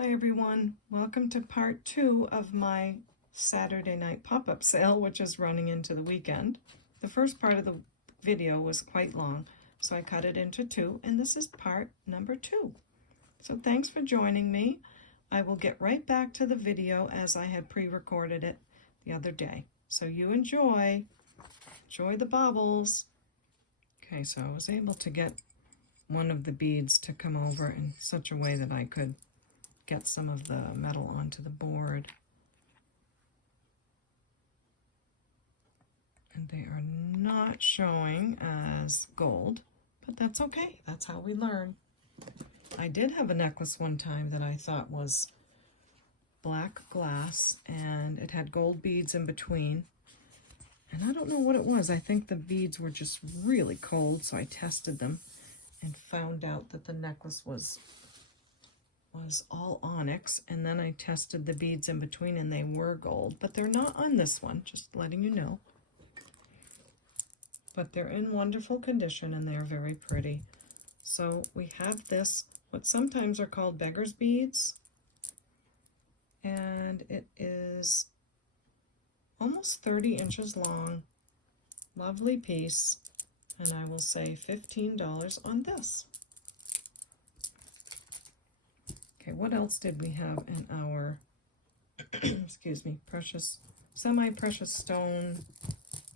Hi everyone, welcome to part 2 of my Saturday night pop-up sale, which is running into the weekend. The first part of the video was quite long, so I cut it into 2, and this is part number 2. So thanks for joining me. I will get right back to the video as I had pre-recorded it the other day. So you enjoy the baubles. Okay, so I was able to get one of the beads to come over in such a way that I could get some of the metal onto the board. And they are not showing as gold, but that's okay. That's how we learn. I did have a necklace one time that I thought was black glass, and it had gold beads in between. And I don't know what it was. I think the beads were just really cold, so I tested them and found out that the necklace was all onyx, and then I tested the beads in between and they were gold, but they're not on this one, just letting you know. But they're in wonderful condition and they're very pretty. So we have this, what sometimes are called beggar's beads, and it is almost 30 inches long. Lovely piece, and I will say $15 on this. Okay, what else did we have in our excuse me, semi-precious stone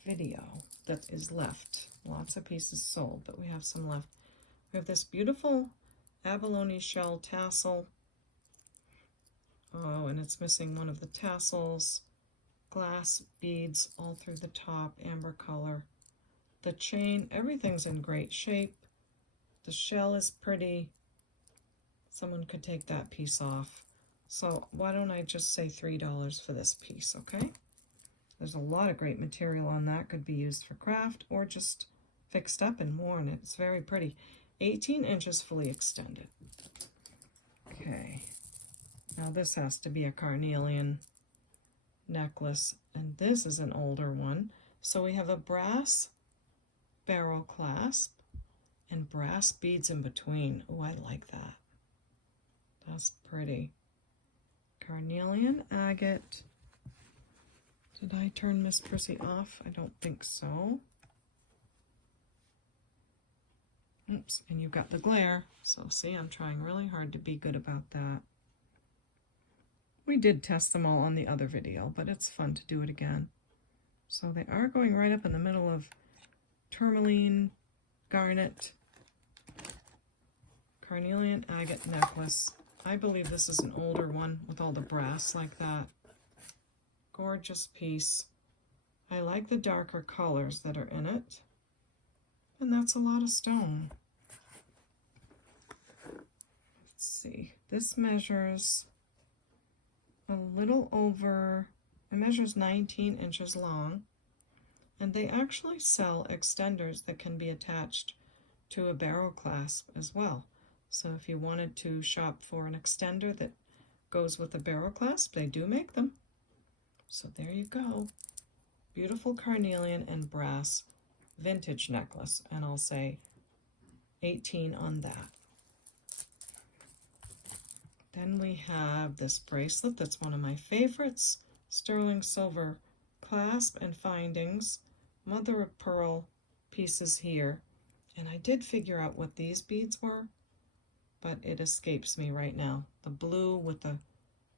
video that is left? Lots of pieces sold, but we have some left. We have this beautiful abalone shell tassel. Oh, and it's missing one of the tassels. Glass beads all through the top, amber color. The chain, everything's in great shape. The shell is pretty. Someone could take that piece off. So why don't I just say $3 for this piece, okay? There's a lot of great material on that. Could be used for craft or just fixed up and worn. It's very pretty. 18 inches fully extended. Okay. Now this has to be a carnelian necklace, and this is an older one. So we have a brass barrel clasp and brass beads in between. Oh, I like that. That's pretty. Carnelian agate. Did I turn Miss Prissy off? I don't think so. Oops, and you've got the glare. So see, I'm trying really hard to be good about that. We did test them all on the other video, but it's fun to do it again. So they are going right up in the middle of tourmaline, garnet, carnelian agate necklace. I believe this is an older one with all the brass like that. Gorgeous piece. I like the darker colors that are in it. And that's a lot of stone. Let's see. This measures a little over, it measures 19 inches long. And they actually sell extenders that can be attached to a barrel clasp as well. So if you wanted to shop for an extender that goes with a barrel clasp, they do make them. So there you go. Beautiful carnelian and brass vintage necklace, and I'll say 18 on that. Then we have this bracelet that's one of my favorites, sterling silver clasp and findings, mother of pearl pieces here. And I did figure out what these beads were, but it escapes me right now. The blue with the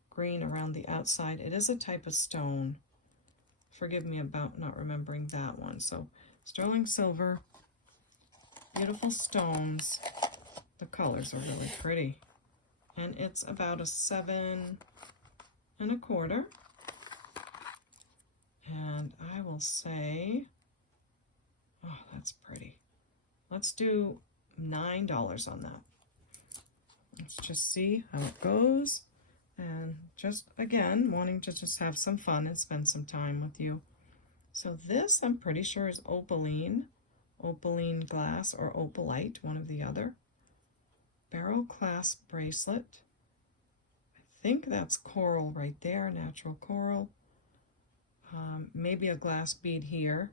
green around the outside. It is a type of stone. Forgive me about not remembering that one. So sterling silver, beautiful stones. The colors are really pretty. And it's about a 7 1/4. And I will say, oh, that's pretty. Let's do $9 on that. Let's just see how it goes. And just, again, wanting to just have some fun and spend some time with you. So this, I'm pretty sure, is opaline glass or opalite, one of the other. Barrel clasp bracelet. I think that's coral right there, natural coral. Maybe a glass bead here.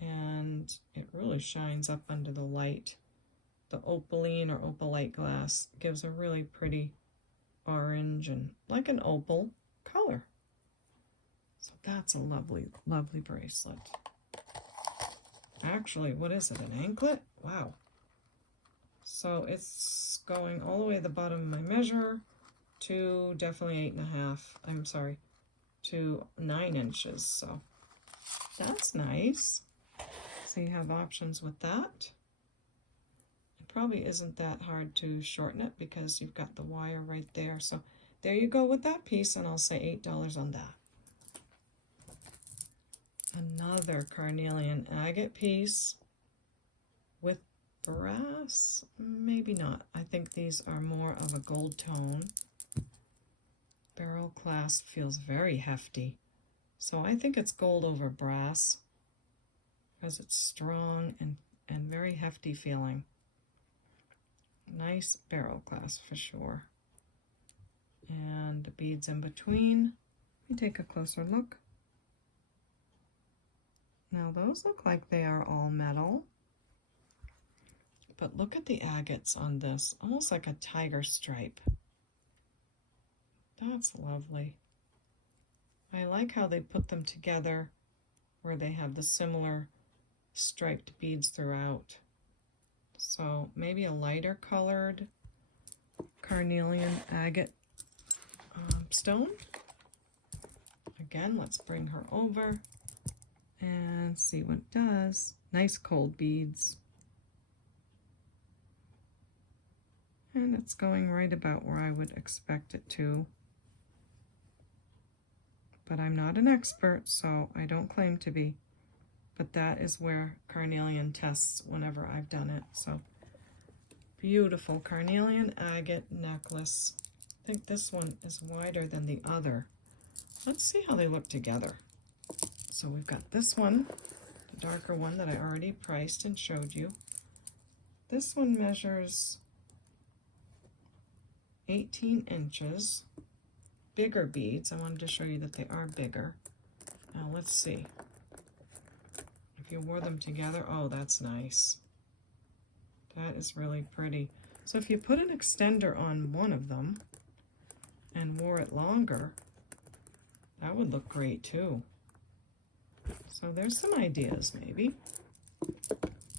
And it really shines up under the light. The opaline or opalite glass gives a really pretty orange and like an opal color. So that's a lovely, lovely bracelet. Actually, what is it, an anklet? Wow. So it's going all the way to the bottom of my measure to definitely 8.5, I'm sorry, to 9 inches. So that's nice. So you have options with that. It probably isn't that hard to shorten it because you've got the wire right there. So there you go with that piece, and I'll say $8 on that. Another carnelian agate piece with brass, maybe not. I think these are more of a gold tone. Barrel clasp feels very hefty, so I think it's gold over brass because it's strong and very hefty feeling. Nice barrel clasp for sure. And the beads in between. Let me take a closer look. Now those look like they are all metal, but look at the agates on this, almost like a tiger stripe. That's lovely. I like how they put them together where they have the similar striped beads throughout. So maybe a lighter colored carnelian agate stone. Again, let's bring her over and see what it does. Nice cold beads. And it's going right about where I would expect it to. But I'm not an expert, so I don't claim to be. But that is where carnelian tests whenever I've done it. So beautiful carnelian agate necklace. I think this one is wider than the other. Let's see how they look together. So we've got this one, the darker one that I already priced and showed you. This one measures 18 inches. Bigger beads. I wanted to show you that they are bigger. Now let's see. If you wore them together, oh, that's nice. That is really pretty. So if you put an extender on one of them and wore it longer, that would look great too. So there's some ideas maybe.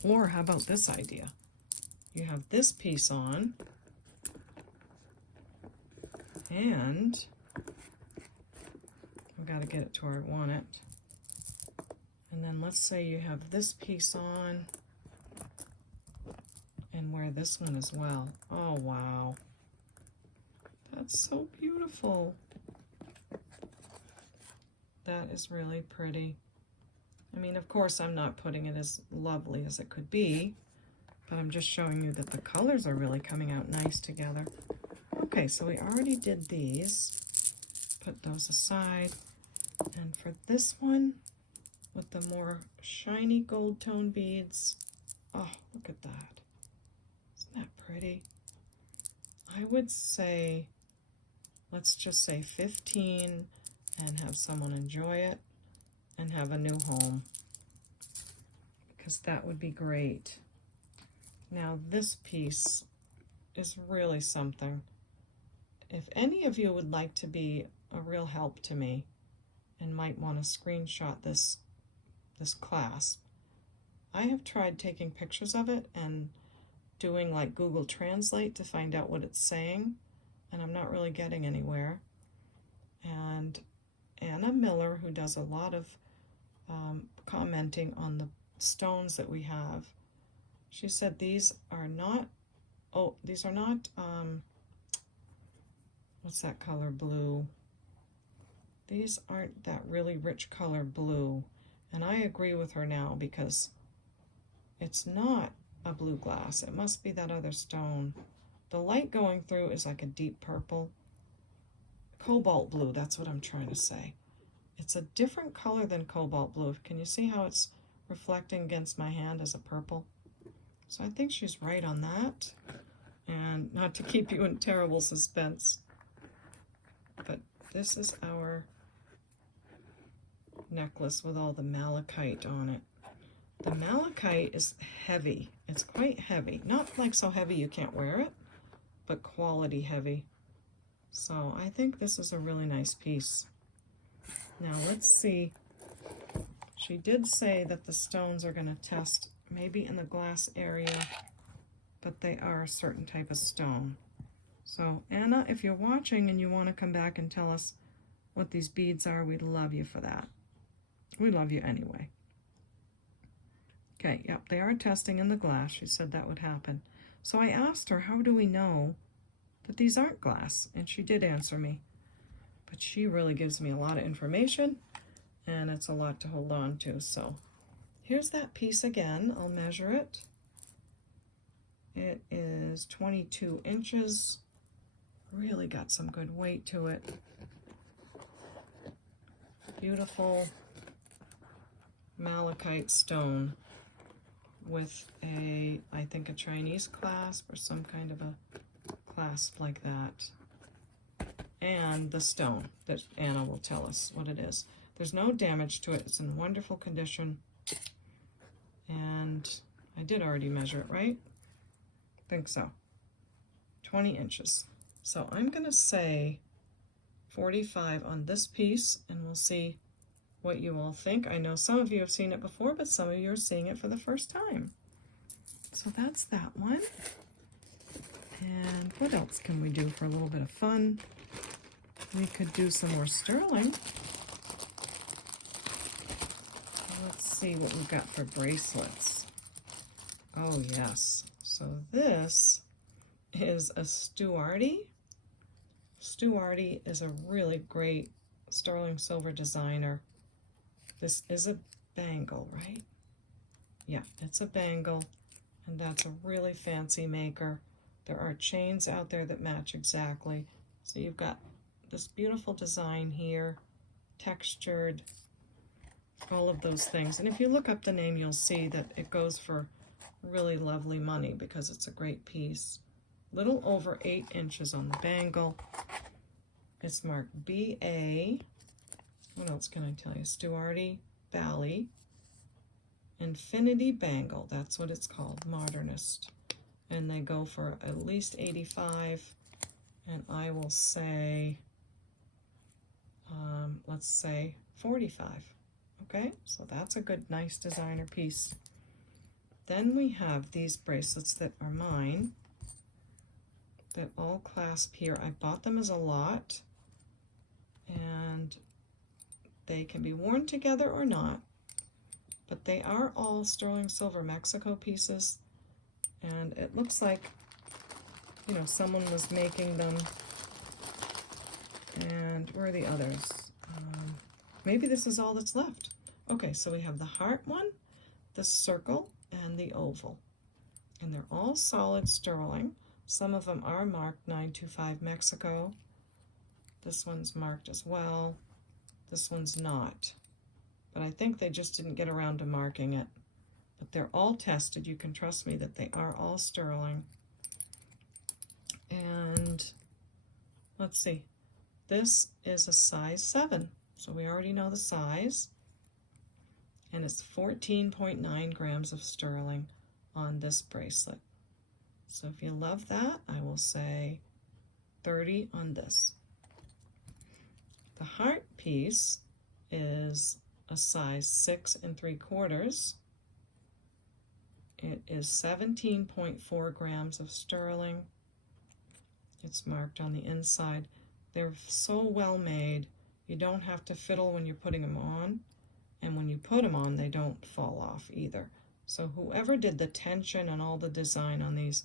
Or how about this idea? You have this piece on, and I've got to get it to where I want it. And then let's say you have this piece on and wear this one as well. Oh, wow. That's so beautiful. That is really pretty. I mean, of course, I'm not putting it as lovely as it could be, but I'm just showing you that the colors are really coming out nice together. Okay, so we already did these. Put those aside. And for this one, with the more shiny gold tone beads, oh, look at that. Isn't that pretty? I would say, let's just say 15 and have someone enjoy it and have a new home, because that would be great. Now this piece is really something. If any of you would like to be a real help to me and might want to screenshot this clasp, I have tried taking pictures of it and doing like Google Translate to find out what it's saying, and I'm not really getting anywhere. And Anna Miller, who does a lot of commenting on the stones that we have, she said these are not, what's that color, blue? These aren't that really rich color blue. And I agree with her now, because it's not a blue glass. It must be that other stone. The light going through is like a deep purple. Cobalt blue, that's what I'm trying to say. It's a different color than cobalt blue. Can you see how it's reflecting against my hand as a purple? So I think she's right on that. And not to keep you in terrible suspense, but this is our necklace with all the malachite on it. The malachite is heavy. It's quite heavy. Not like so heavy you can't wear it, but quality heavy. So I think this is a really nice piece. Now let's see. She did say that the stones are going to test maybe in the glass area, but they are a certain type of stone. So Anna, if you're watching and you want to come back and tell us what these beads are, we'd love you for that. We love you anyway. Okay, yep, they are testing in the glass. She said that would happen. So I asked her, how do we know that these aren't glass? And she did answer me. But she really gives me a lot of information, and it's a lot to hold on to. So here's that piece again. I'll measure it. It is 22 inches. Really got some good weight to it. Beautiful malachite stone with a, I think, a Chinese clasp or some kind of a clasp like that. And the stone that Anna will tell us what it is. There's no damage to it. It's in wonderful condition. And I did already measure it, right? I think so. 20 inches. So I'm going to say 45 on this piece, and we'll see what you all think. I know some of you have seen it before, but some of you are seeing it for the first time. So that's that one. And what else can we do for a little bit of fun? We could do some more sterling. Let's see what we've got for bracelets. Oh yes, so this is a Stuarty. Stuarty is a really great sterling silver designer. This is a bangle, right? Yeah, it's a bangle, and that's a really fancy maker. There are chains out there that match exactly. So you've got this beautiful design here, textured, all of those things. And if you look up the name, you'll see that it goes for really lovely money because it's a great piece. Little over 8 inches on the bangle. It's marked BA. What else can I tell you? Stuarty Valley Infinity Bangle. That's what it's called, Modernist. And they go for at least 85. And I will say, let's say 45. Okay, so that's a good, nice designer piece. Then we have these bracelets that are mine, that all clasp here. I bought them as a lot, and they can be worn together or not, but they are all sterling silver Mexico pieces, and it looks like, you know, someone was making them. And where are the others? Maybe this is all that's left. Okay, so we have the heart one, the circle, and the oval. And they're all solid sterling. Some of them are marked 925 Mexico. This one's marked as well. This one's not. But I think they just didn't get around to marking it. But they're all tested. You can trust me that they are all sterling. And let's see. This is a size 7. So we already know the size. And it's 14.9 grams of sterling on this bracelet. So if you love that, I will say 30 on this. The heart piece is a size 6 3/4. It is 17.4 grams of sterling. It's marked on the inside. They're so well made. You don't have to fiddle when you're putting them on. And when you put them on, they don't fall off either. So whoever did the tension and all the design on these,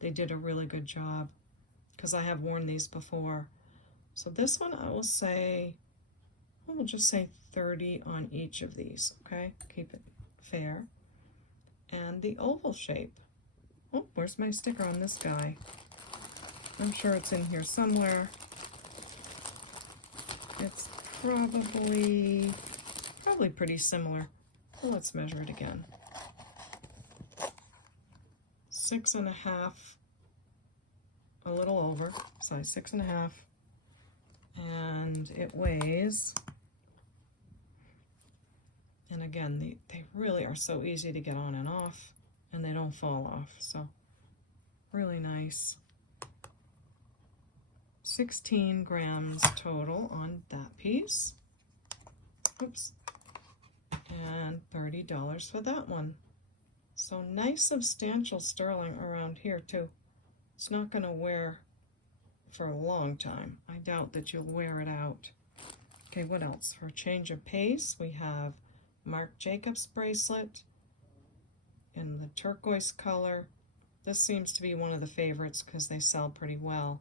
they did a really good job, because I have worn these before. So this one I will say, we'll just say 30 on each of these, okay? Keep it fair. And the oval shape. Oh, where's my sticker on this guy? I'm sure it's in here somewhere. It's probably pretty similar. Well, let's measure it again. 6.5, a little over, size 6.5, and it weighs, and again, they really are so easy to get on and off, and they don't fall off, so really nice. 16 grams total on that piece. Oops. And $30 for that one. So nice substantial sterling around here too. It's not going to wear for a long time. I doubt that you'll wear it out. Okay, what else? For a change of pace, we have Marc Jacobs bracelet in the turquoise color. This seems to be one of the favorites because they sell pretty well.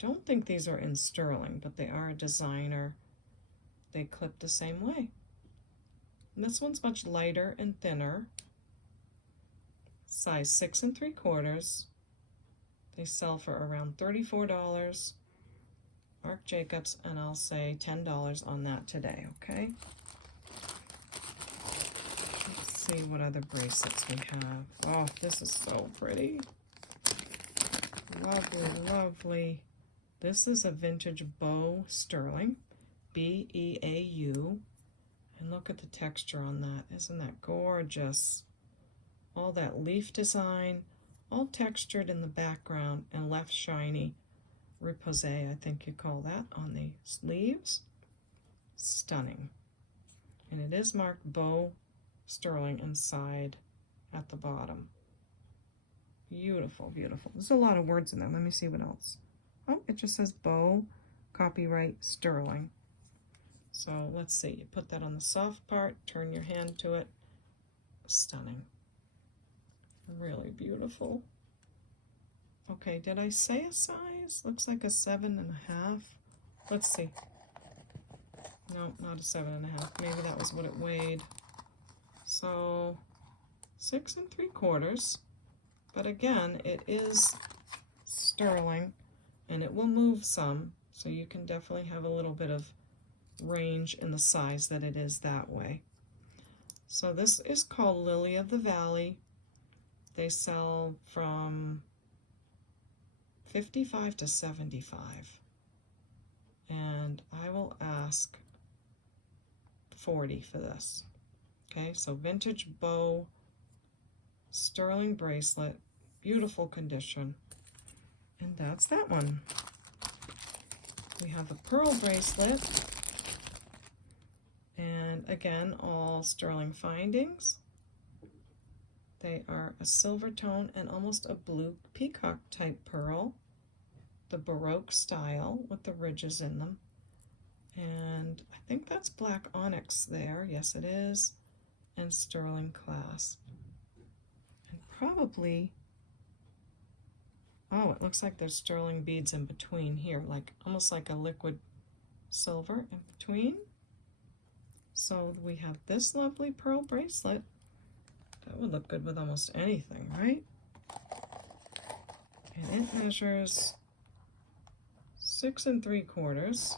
Don't think these are in sterling, but they are a designer. They clip the same way. And this one's much lighter and thinner. Size 6 3/4. They sell for around $34. Marc Jacobs, and I'll say $10 on that today, okay? Let's see what other bracelets we have. Oh, this is so pretty. Lovely, lovely. This is a vintage bow sterling, B-E-A-U. And look at the texture on that. Isn't that gorgeous? All that leaf design, all textured in the background and left shiny. Repose, I think you call that, on the sleeves. Stunning. And it is marked bow sterling inside at the bottom. Beautiful, beautiful. There's a lot of words in there. Let me see what else. Oh, it just says bow, copyright sterling. So let's see. You put that on the soft part, turn your hand to it. Stunning. Really beautiful. Okay, did I say a size? Looks like a 7.5. Let's see. No, not a 7.5. Maybe that was what it weighed. So 6 3/4. But again, it is sterling and it will move some. So you can definitely have a little bit of range in the size that it is that way. So this is called Lily of the Valley. They sell from $55 to $75. And I will ask $40 for this. Okay, so vintage bow, sterling bracelet, beautiful condition. And that's that one. We have a pearl bracelet. And again, all sterling findings. They are a silver tone and almost a blue peacock type pearl. The Baroque style with the ridges in them. And I think that's black onyx there. Yes, it is. And sterling clasp. And probably, oh, it looks like there's sterling beads in between here, like almost like a liquid silver in between. So we have this lovely pearl bracelet. That would look good with almost anything, right? And it measures 6 3/4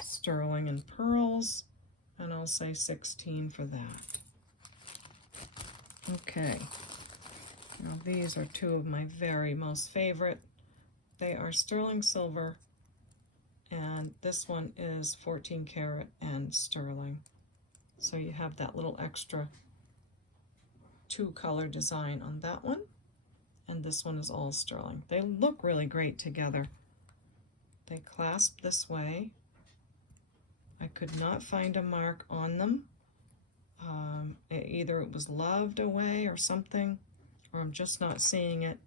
sterling and pearls, and I'll say 16 for that. Okay, now these are two of my very most favorite. They are sterling silver, and this one is 14 karat and sterling. So you have that little extra 2-color design on that one, and this one is all sterling. They look really great together. They clasp this way. I could not find a mark on them. Either it was loved away or something, or I'm just not seeing it,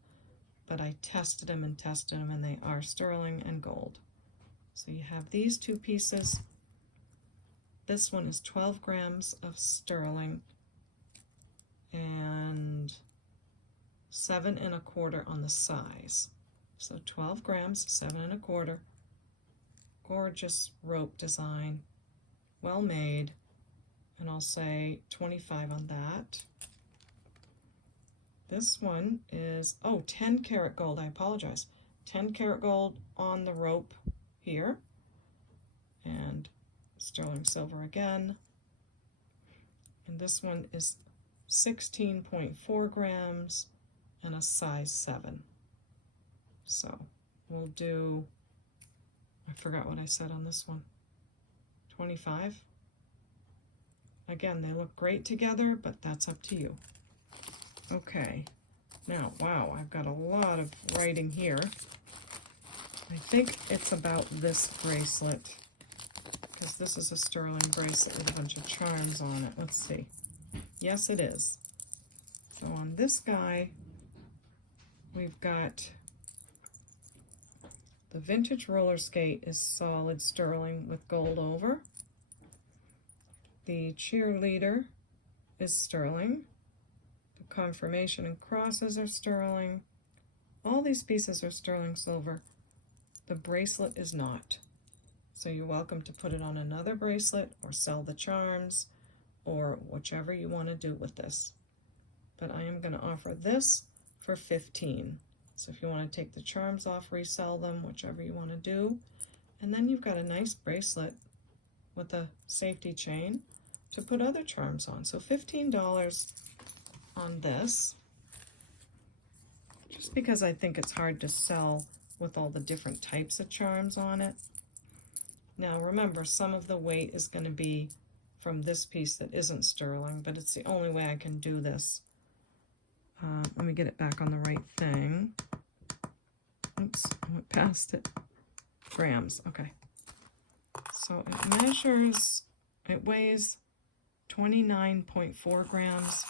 but I tested them and tested them, and they are sterling and gold. So you have these two pieces. This one is 12 grams of sterling and 7 1/4 on the size. So 12 grams, 7 1/4. Gorgeous rope design, well made, and I'll say 25 on that. This one is, oh, 10 karat gold, I apologize. 10 karat gold on the rope here, and sterling silver again. And this one is 16.4 grams and a size 7. So we'll do, I forgot what I said on this one, 25. Again, they look great together, but that's up to you. Okay, now, wow, I've got a lot of writing here. I think it's about this bracelet, because this is a sterling bracelet with a bunch of charms on it. Let's see. Yes, it is. So on this guy, we've got the vintage roller skate is solid sterling with gold over. The cheerleader is sterling. The confirmation and crosses are sterling. All these pieces are sterling silver. The bracelet is not. So you're welcome to put it on another bracelet or sell the charms or whichever you want to do with this. But I am going to offer this for $15. So if you want to take the charms off, resell them, whichever you want to do. And then you've got a nice bracelet with a safety chain to put other charms on. So $15 on this, just because I think it's hard to sell with all the different types of charms on it. Now remember, some of the weight is going to be from this piece that isn't sterling, but it's the only way I can do this. Let me get it back on the right thing. Oops, I went past it. Grams, okay. So it measures, it weighs 29.4 grams.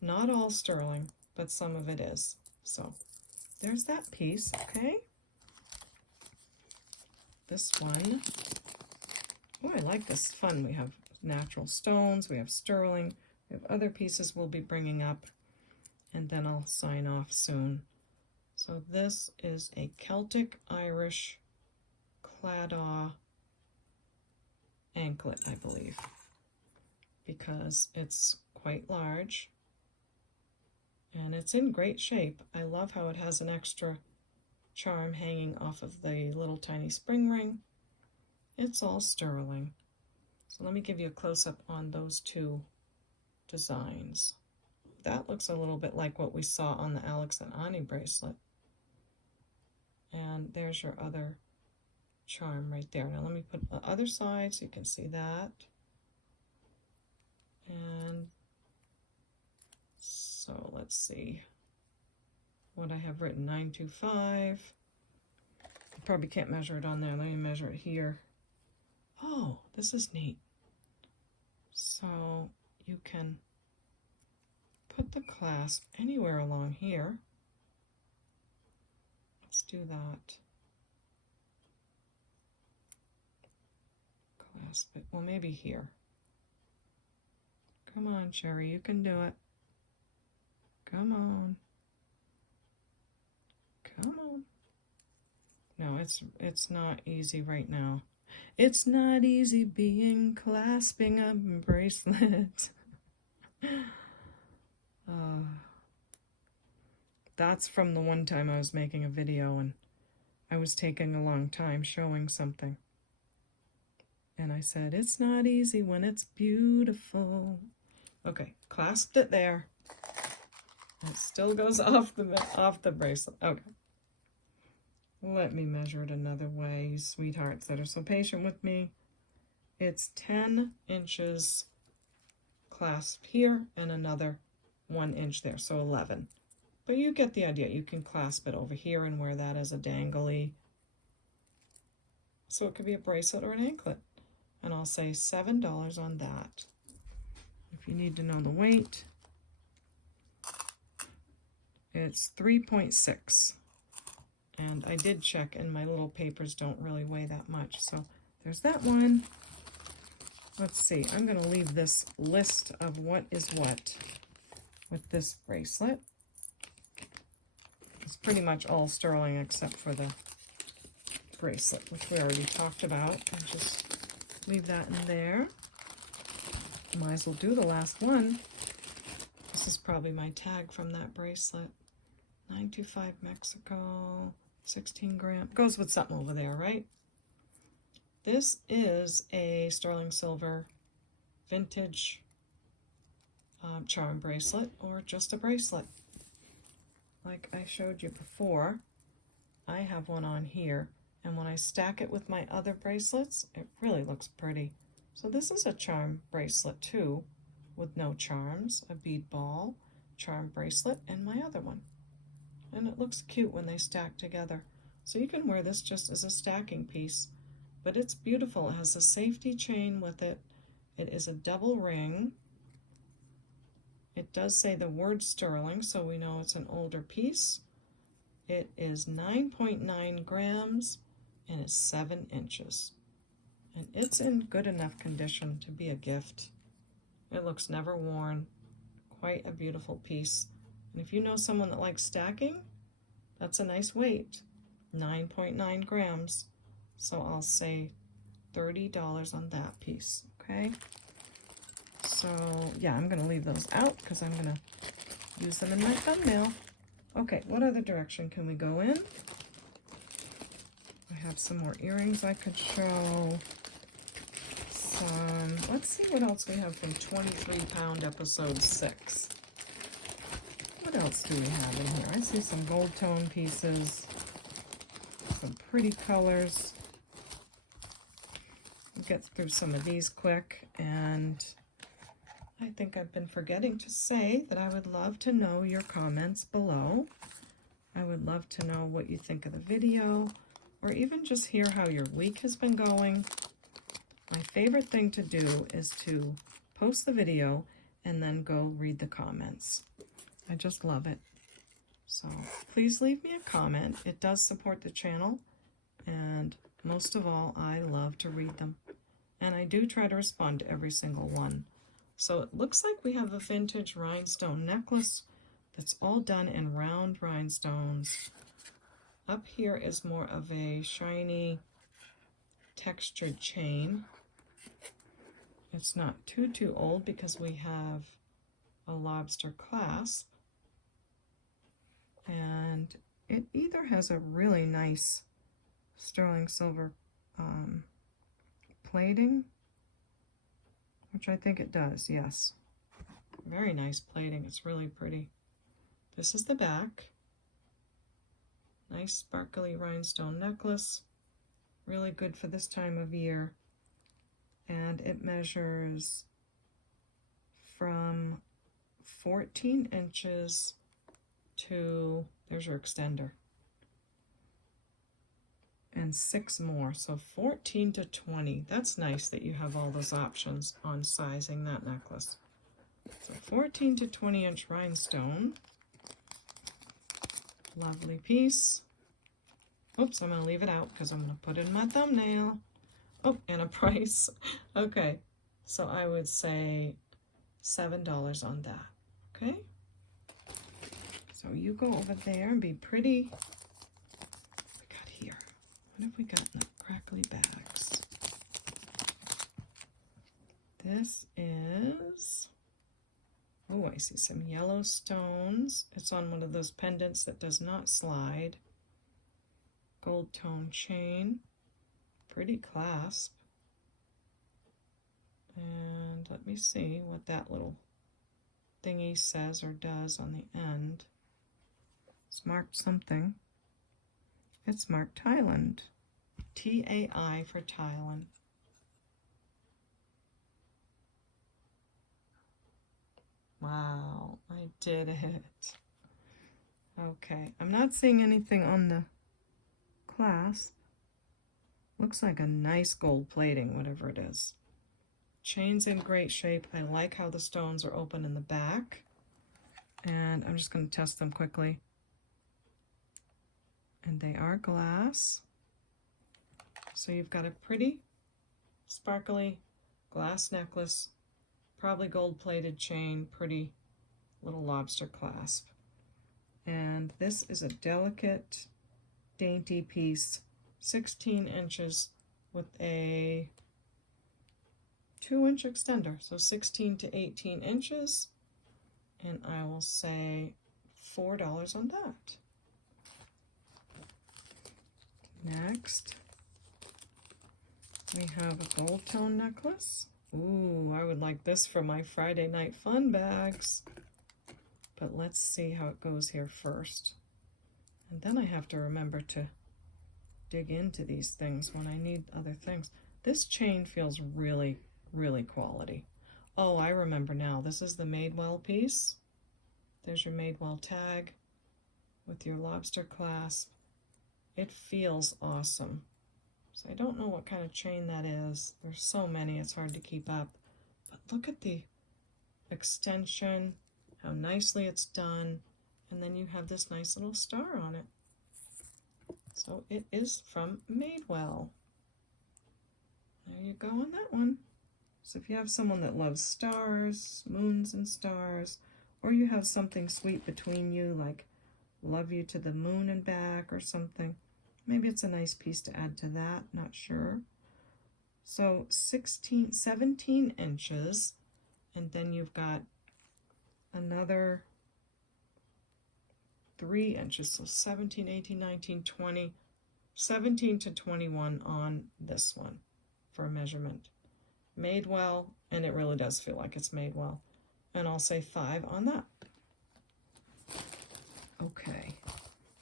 Not all sterling, but some of it is. So there's that piece, okay? This one. Oh, I like this. It's fun. We have natural stones, we have sterling, we have other pieces we'll be bringing up, and then I'll sign off soon. So this is a Celtic Irish Claddagh anklet, I believe, because it's quite large and it's in great shape. I love how it has an extra charm hanging off of the little tiny spring ring. It's all sterling. So let me give you a close-up on those two designs. That looks a little bit like what we saw on the Alex and Ani bracelet. And there's your other charm right there. Now let me put the other side so you can see that. And so let's see what I have written, 925. You probably can't measure it on there. Let me measure it here. Oh, this is neat. So you can put the clasp anywhere along here. Let's do that. Clasp it. Well, maybe here. Come on, Sherry, you can do it. Come on. Come on. No, it's not easy right now. It's not easy being clasping a bracelet. That's from the one time I was making a video and I was taking a long time showing something. And I said, it's not easy when it's beautiful. Okay, clasped it there. It still goes off the bracelet. Okay. Let me measure it another way, you sweethearts that are so patient with me. It's 10 inches clasped here and another 1 inch there, so 11. But you get the idea. You can clasp it over here and wear that as a dangly. So it could be a bracelet or an anklet. And I'll say $7 on that. If you need to know the weight, it's 3.6. And I did check, and my little papers don't really weigh that much. So there's that one. Let's see. I'm going to leave this list of what is what with this bracelet. It's pretty much all sterling except for the bracelet, which we already talked about. I'll just leave that in there. Might as well do the last one. This is probably my tag from that bracelet. 925 Mexico. 16 grams. Goes with something over there, right? This is a sterling silver vintage charm bracelet, or just a bracelet. Like I showed you before, I have one on here, and when I stack it with my other bracelets, it really looks pretty. So this is a charm bracelet too, with no charms, a bead ball, charm bracelet, and my other one. And it looks cute when they stack together. So you can wear this just as a stacking piece, but it's beautiful. It has a safety chain with it. It is a double ring. It does say the word sterling, so we know it's an older piece. It is 9.9 grams and is 7 inches. And it's in good enough condition to be a gift. It looks never worn. Quite a beautiful piece. And if you know someone that likes stacking, that's a nice weight. 9.9 grams. So I'll say $30 on that piece, okay? So yeah, I'm gonna leave those out because I'm gonna use them in my thumbnail. Okay, what other direction can we go in? I have some more earrings I could show. Let's see what else we have from 23 pound episode 6. What else do we have in here? I see some gold tone pieces, some pretty colors. We'll get through some of these quick, and I think I've been forgetting to say that I would love to know your comments below. I would love to know what you think of the video, or even just hear how your week has been going. My favorite thing to do is to post the video and then go read the comments. I just love it. So please leave me a comment. It does support the channel, and most of all, I love to read them. And I do try to respond to every single one. So it looks like we have a vintage rhinestone necklace that's all done in round rhinestones. Up here is more of a shiny textured chain. It's not too old because we have a lobster clasp. And it either has a really nice sterling silver plating, which I think it does, yes. Very nice plating, it's really pretty. This is the back. Nice sparkly rhinestone necklace. Really good for this time of year. And it measures from 14 inches to, there's your extender, and 6 more, so 14 to 20. That's nice that you have all those options on sizing that necklace. So 14 to 20 inch rhinestone. Lovely piece. Oops, I'm going to leave it out because I'm going to put it in my thumbnail. Oh, and a price. Okay, so I would say $7 on that, okay? So you go over there and be pretty. What we got here? What have we got in the crackly bags? This is, oh, I see some yellow stones. It's on one of those pendants that does not slide. Gold tone chain. Pretty clasp. And let me see what that little thingy says or does on the end. It's marked something. It's marked Thailand. T-A-I for Thailand. Wow, I did it. Okay, I'm not seeing anything on the clasp. Looks like a nice gold plating, whatever it is. Chain's in great shape. I like how the stones are open in the back. And I'm just going to test them quickly. And they are glass. So you've got a pretty sparkly glass necklace, probably gold-plated chain, pretty little lobster clasp. And this is a delicate, dainty piece, 16 inches with a 2-inch extender, so 16 to 18 inches, and I will say $4 on that. Next, we have a gold tone necklace. Ooh, I would like this for my Friday night fun bags, but let's see how it goes here first. And then I have to remember to dig into these things when I need other things. This chain feels really, really quality. Oh, I remember now. This is the Madewell piece. There's your Madewell tag with your lobster clasp. It feels awesome. So I don't know what kind of chain that is. There's so many, it's hard to keep up. But look at the extension, how nicely it's done. And then you have this nice little star on it. So it is from Madewell. There you go on that one. So if you have someone that loves stars, moons and stars, or you have something sweet between you, like love you to the moon and back or something, maybe it's a nice piece to add to that, not sure. So 17 inches, and then you've got another 3 inches, so 17, 18, 19, 20, 17 to 21 on this one for a measurement. Madewell, and it really does feel like it's Madewell. And I'll say 5 on that. Okay,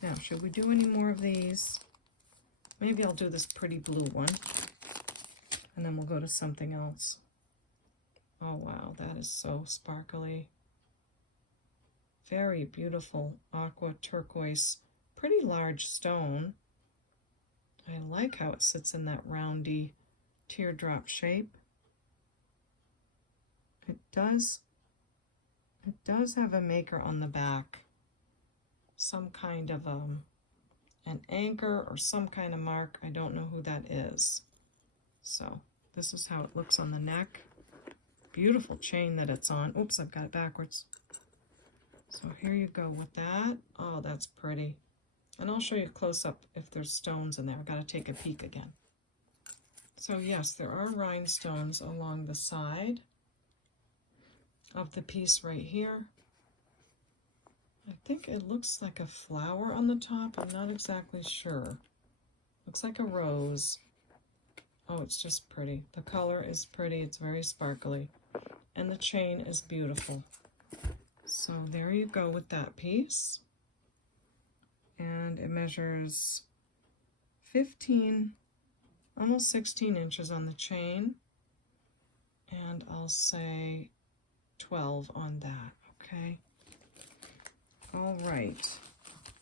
now should we do any more of these? Maybe I'll do this pretty blue one, and then we'll go to something else. Oh wow, that is so sparkly. Very beautiful aqua turquoise, pretty large stone. I like how it sits in that roundy teardrop shape. It does have a maker on the back, some kind of an anchor or some kind of mark. I don't know who that is. So this is how it looks on the neck. Beautiful chain that it's on. Oops, I've got it backwards. So here you go with that. Oh, that's pretty. And I'll show you close up if there's stones in there. I've got to take a peek again. So yes, there are rhinestones along the side of the piece right here. I think it looks like a flower on the top. I'm not exactly sure. Looks like a rose. Oh, it's just pretty. The color is pretty. It's very sparkly. And the chain is beautiful. So there you go with that piece. And it measures 15, almost 16 inches on the chain. And I'll say 12 on that, okay? All right.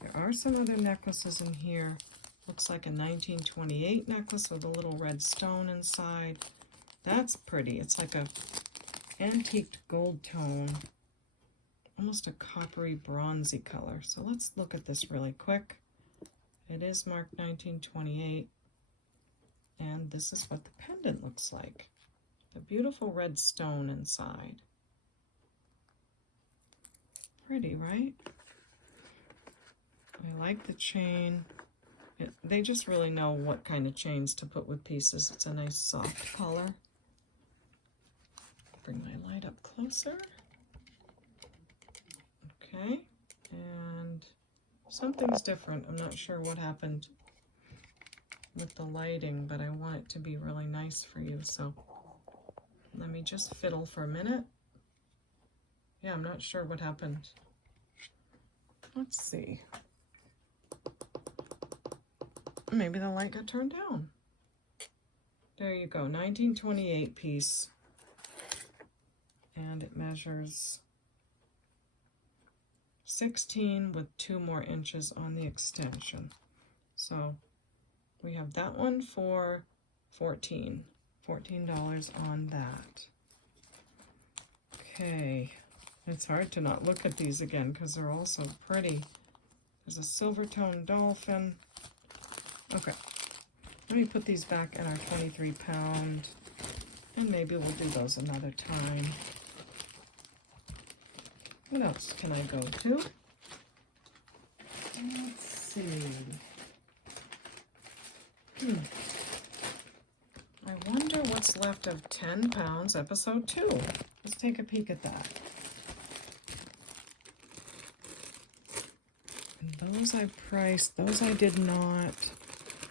There are some other necklaces in here. Looks like a 1928 necklace with a little red stone inside. That's pretty. It's like a antiqued gold tone, almost a coppery bronzy color. So let's look at this really quick. It is marked 1928, and this is what the pendant looks like. The beautiful red stone inside. Pretty, right? I like the chain. They just really know what kind of chains to put with pieces. It's a nice soft color. Bring my light up closer. Okay, and something's different. I'm not sure what happened with the lighting, but I want it to be really nice for you. So let me just fiddle for a minute. Yeah, I'm not sure what happened. Let's see. Maybe the light got turned down. There you go, 1928 piece. And it measures 16 with 2 more inches on the extension. So we have that one for $14 on that. Okay, it's hard to not look at these again because they're all so pretty. There's a silver tone dolphin. Okay, let me put these back in our 23-pound, and maybe we'll do those another time. What else can I go to? Let's see. I wonder what's left of 10 pounds, episode 2. Let's take a peek at that. And those I priced, those I did not.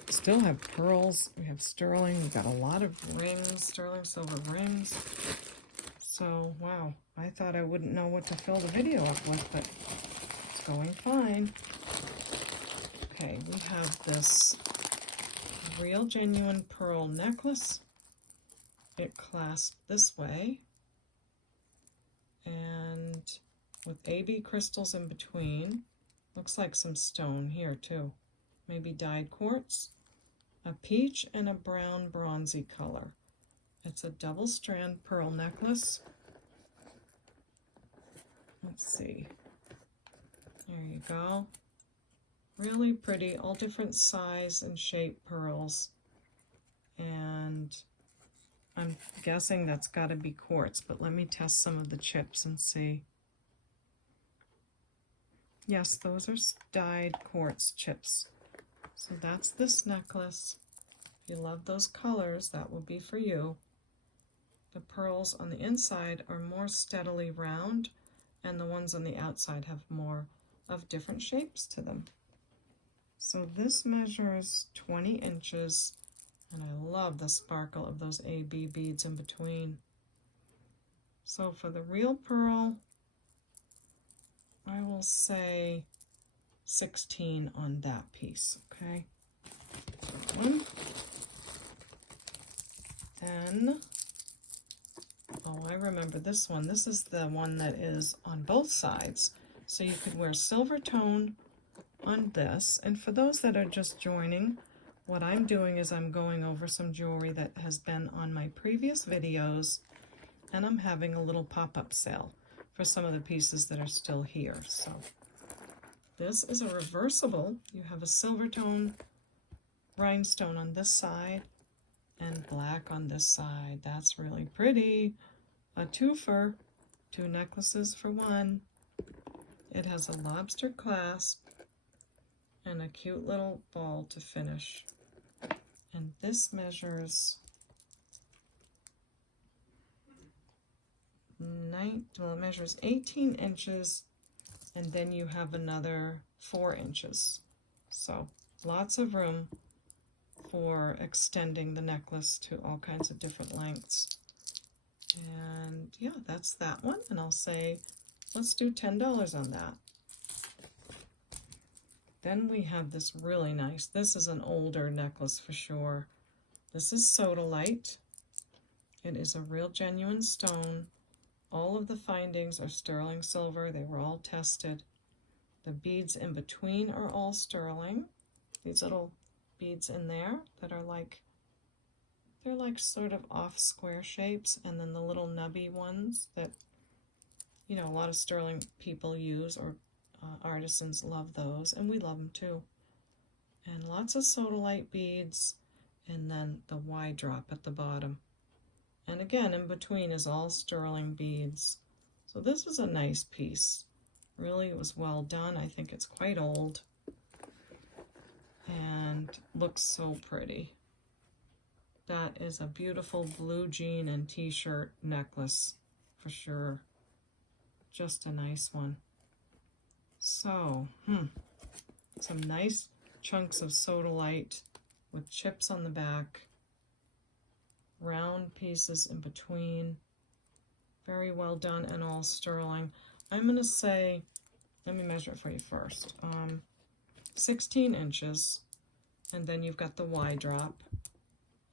Still have pearls. We have sterling. We've got a lot of rings, sterling silver rings. So, wow. I thought I wouldn't know what to fill the video up with, but it's going fine. Okay, we have this real genuine pearl necklace. It clasps this way, and with AB crystals in between. Looks like some stone here too. maybe dyed quartz, a peach, and a brown bronzy color. It's a double strand pearl necklace. Let's see. There you go. Really pretty, all different size and shape pearls. And I'm guessing that's got to be quartz, but let me test some of the chips and see. Yes, those are dyed quartz chips. So that's this necklace. If you love those colors, that will be for you. The pearls on the inside are more steadily round, and the ones on the outside have more of different shapes to them. So this measures 20 inches, and I love the sparkle of those AB beads in between. So for the real pearl, I will say 16 on that piece, okay? So one. Then, oh, I remember this one. This is the one that is on both sides. So you could wear silver tone on this. And for those that are just joining, what I'm doing is I'm going over some jewelry that has been on my previous videos, and I'm having a little pop-up sale for some of the pieces that are still here. So this is a reversible. You have a silver tone rhinestone on this side and black on this side. That's really pretty. A twofer, 2 necklaces for one. It has a lobster clasp and a cute little ball to finish. And this measures it measures 18 inches, and then you have another 4 inches. So lots of room for extending the necklace to all kinds of different lengths. And yeah, that's that one. And I'll say, let's do $10 on that. Then we have this really nice, this is an older necklace for sure. This is sodalite. It is a real genuine stone. All of the findings are sterling silver. They were all tested. The beads in between are all sterling. These little beads in there that are like, they're like sort of off square shapes, and then the little nubby ones that, you know, a lot of sterling people use, or artisans love those, and we love them too. And lots of sodalite beads, and then the Y drop at the bottom. And again, in between is all sterling beads. So this was a nice piece. Really, it was well done. I think it's quite old and looks so pretty. That is a beautiful blue jean and t-shirt necklace for sure. Just a nice one. So, some nice chunks of sodalite with chips on the back, round pieces in between. Very well done and all sterling. I'm going to say, let me measure it for you first. 16 inches, and then you've got the Y drop,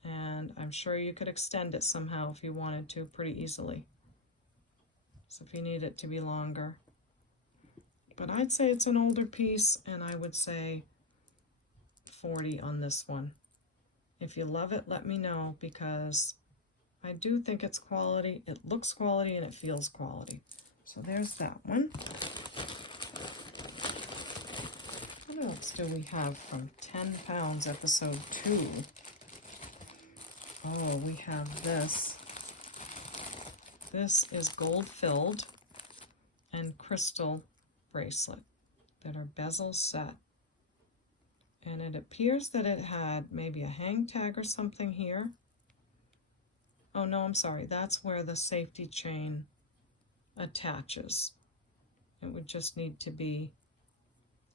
and I'm sure you could extend it somehow if you wanted to pretty easily. So if you need it to be longer. But I'd say it's an older piece, and I would say 40 on this one. If you love it, let me know, because I do think it's quality. It looks quality and it feels quality. So there's that one. What else do we have from 10 Pounds episode 2? Oh, we have this. This is gold filled and crystal bracelet that are bezel set. And it appears that it had maybe a hang tag or something here. Oh no, I'm sorry. That's where the safety chain attaches. It would just need to be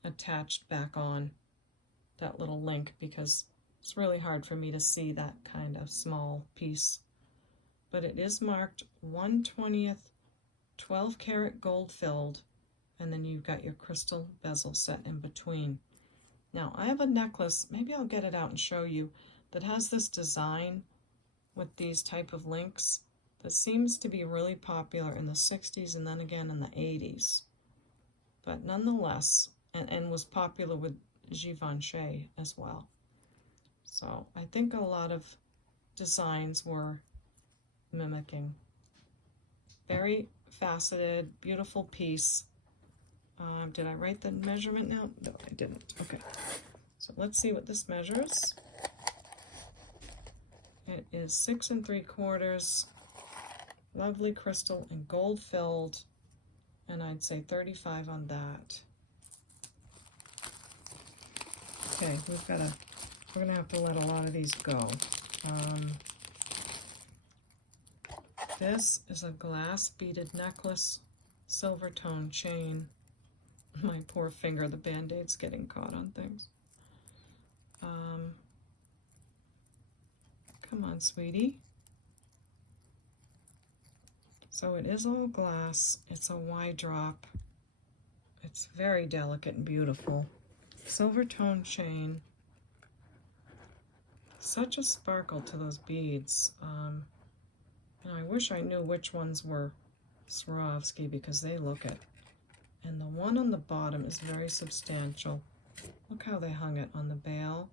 attached back on that little link, because it's really hard for me to see that kind of small piece. But it is marked 1/20th 12 karat gold filled, and then you've got your crystal bezel set in between. Now I have a necklace, maybe I'll get it out and show you, that has this design with these type of links that seems to be really popular in the 60s and then again in the 80s. But nonetheless, and was popular with Givenchy as well. So I think a lot of designs were mimicking. Very faceted, beautiful piece. Did I write the measurement now? No, I didn't. Okay, so let's see what this measures. It is 6 3/4. Lovely crystal and gold filled, and I'd say 35 on that. Okay, we're gonna have to let a lot of these go. This is a glass beaded necklace, silver tone chain. My poor finger, the band-aid's getting caught on things. Come on, sweetie. So it is all glass. It's a wide drop. It's very delicate and beautiful. Silver tone chain. Such a sparkle to those beads. And I wish I knew which ones were Swarovski because they look it. And the one on the bottom is very substantial. Look how they hung it on the bail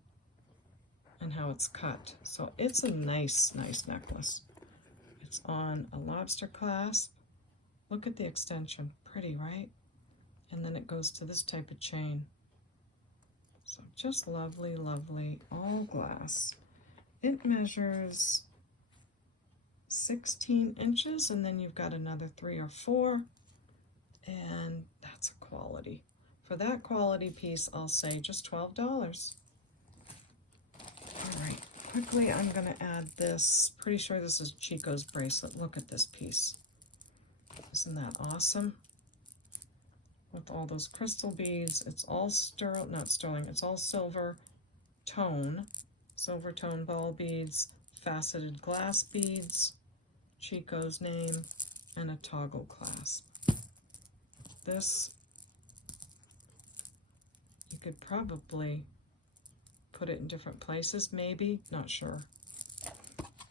and how it's cut. So it's a nice necklace. It's on a lobster clasp. Look at the extension. Pretty, right? And then it goes to this type of chain. So just lovely, lovely, all glass. It measures 16 inches, and then you've got another 3 or 4, and that's a quality. For that quality piece, I'll say just $12. All right, quickly, I'm going to add this. Pretty sure this is Chico's bracelet. Look at this piece. Isn't that awesome? With all those crystal beads. It's all not sterling, it's all silver tone ball beads, faceted glass beads, Chico's name, and a toggle clasp. This, you could probably put it in different places, maybe, not sure.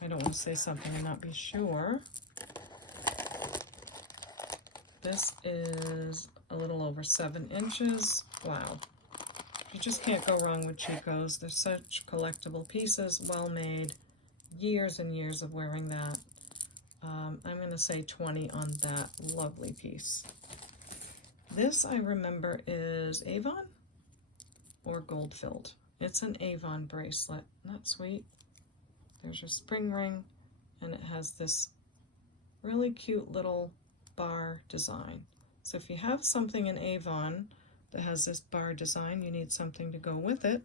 I don't want to say something and not be sure. This is a little over 7 inches. Wow. You just can't go wrong with Chico's. They're such collectible pieces, well made. Years and years of wearing that. I'm going to say 20 on that lovely piece. This, I remember, is Avon or gold filled. It's an Avon bracelet. Isn't that sweet? There's your spring ring, and it has this really cute little bar design. So if you have something in Avon that has this bar design, you need something to go with it.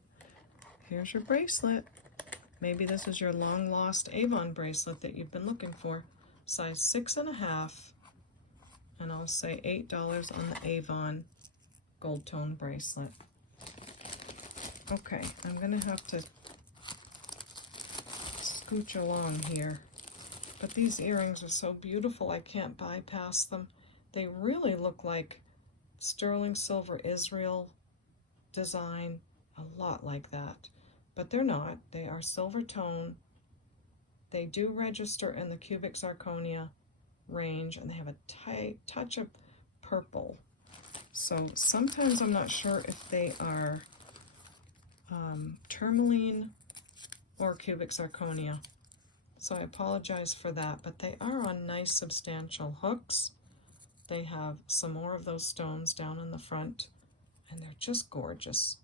Here's your bracelet. Maybe this is your long lost Avon bracelet that you've been looking for. Size 6.5, and I'll say $8 on the Avon gold tone bracelet. Okay, I'm gonna have to scooch along here. But these earrings are so beautiful, I can't bypass them. They really look like sterling silver Israel design, a lot like that. But they're not. They are silver tone. They do register in the cubic zirconia range, and they have a tight touch of purple. So sometimes I'm not sure if they are tourmaline or cubic zirconia. So I apologize for that, but they are on nice substantial hooks. They have some more of those stones down in the front, and they're just gorgeous.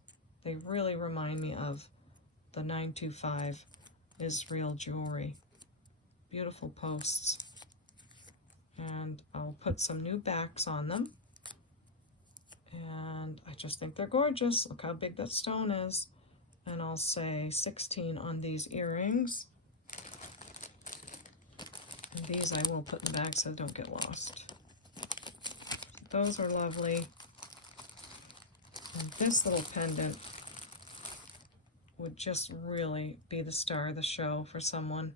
They really remind me of the 925 Israel jewelry. Beautiful posts. And I'll put some new backs on them. And I just think they're gorgeous. Look how big that stone is. And I'll say 16 on these earrings. And these I will put in the bag so they don't get lost. Those are lovely. And this little pendant would just really be the star of the show for someone.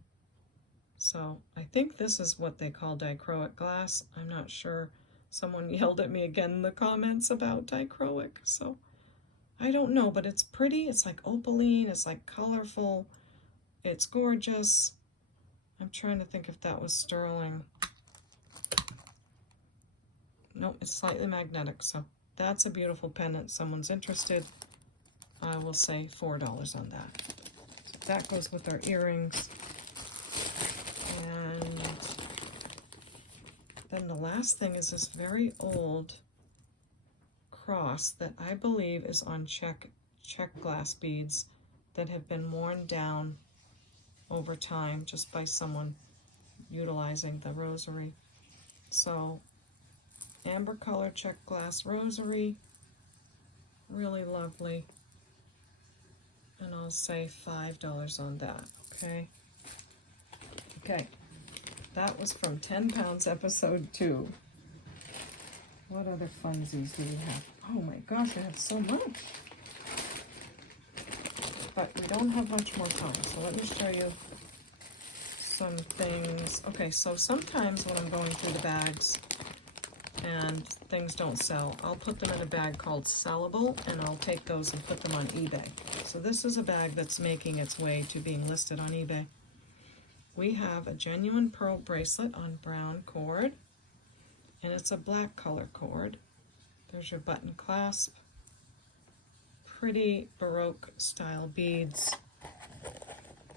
So I think this is what they call dichroic glass. I'm not sure. Someone yelled at me again in the comments about dichroic, so I don't know, but it's pretty. It's like opaline. It's like colorful. It's gorgeous. I'm trying to think if that was sterling. Nope, it's slightly magnetic, so that's a beautiful pendant. Someone's interested, I will say $4 on that. That goes with our earrings. And then the last thing is this very old cross that I believe is on check glass beads that have been worn down over time just by someone utilizing the rosary. So amber color check glass rosary, really lovely. And I'll say $5 on that, okay? Okay, that was from 10 Pounds episode 2. What other funsies do we have? Oh my gosh, I have so much. But we don't have much more time, so let me show you some things. Okay, so sometimes when I'm going through the bags and things don't sell, I'll put them in a bag called Sellable, and I'll take those and put them on eBay. So this is a bag that's making its way to being listed on eBay. We have a genuine pearl bracelet on brown cord, and it's a black color cord. There's your button clasp. Pretty Baroque style beads.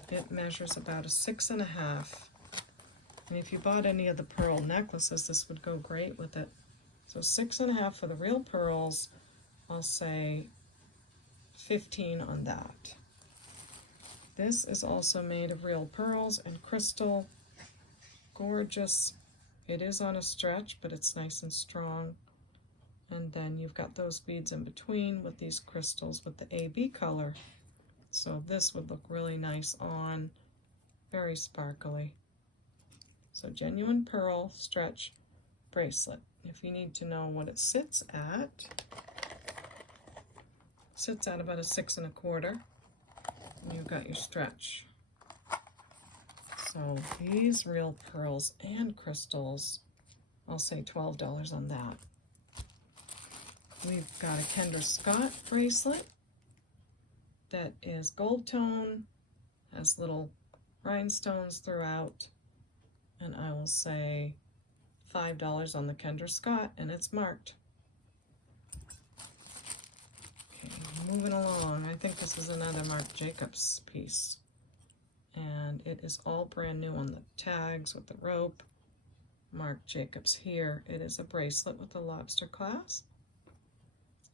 It measures about a 6.5. And if you bought any of the pearl necklaces, this would go great with it. So 6.5 for the real pearls. I'll say 15 on that. This is also made of real pearls and crystal. Gorgeous. It is on a stretch, but it's nice and strong. And then you've got those beads in between with these crystals with the AB color. So this would look really nice on, very sparkly. So genuine pearl stretch bracelet. If you need to know what it sits at about a 6.25. And you've got your stretch. So these real pearls and crystals, I'll say $12 on that. We've got a Kendra Scott bracelet that is gold tone, has little rhinestones throughout, and I will say $5 on the Kendra Scott, and it's marked. Okay, moving along, I think this is another Marc Jacobs piece, and it is all brand new on the tags with the rope. Marc Jacobs here. It is a bracelet with a lobster clasp,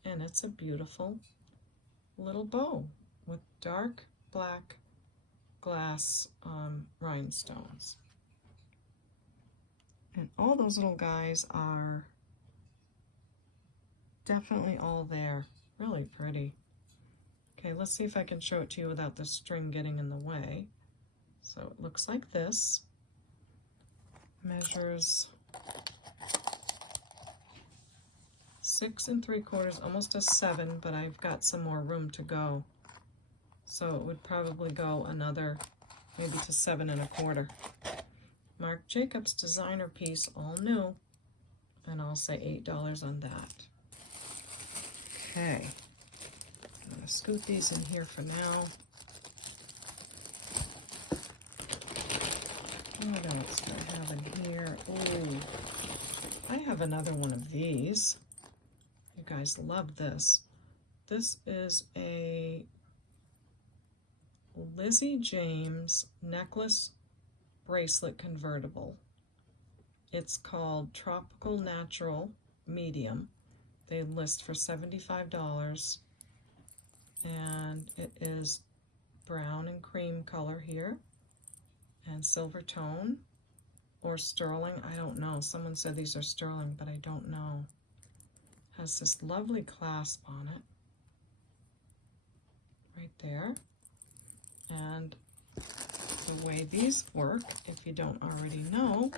and it's a beautiful little bow with dark black glass rhinestones. And all those little guys are definitely all there. Really pretty. Okay, let's see if I can show it to you without the string getting in the way. So it looks like this. Measures 6 3/4, almost a 7, but I've got some more room to go. So it would probably go another, maybe to 7 1/4. Marc Jacobs designer piece, all new, and I'll say $8 on that. Okay, I'm gonna scoot these in here for now. What else do I have in here? Oh, I have another one of these. You guys love this. This is a Lizzie James necklace bracelet convertible. It's called Tropical Natural Medium. They list for $75, and it is brown and cream color here, and silver tone, or sterling, I don't know. Someone said these are sterling, but I don't know. Has this lovely clasp on it, right there. And the way these work, if you don't already know,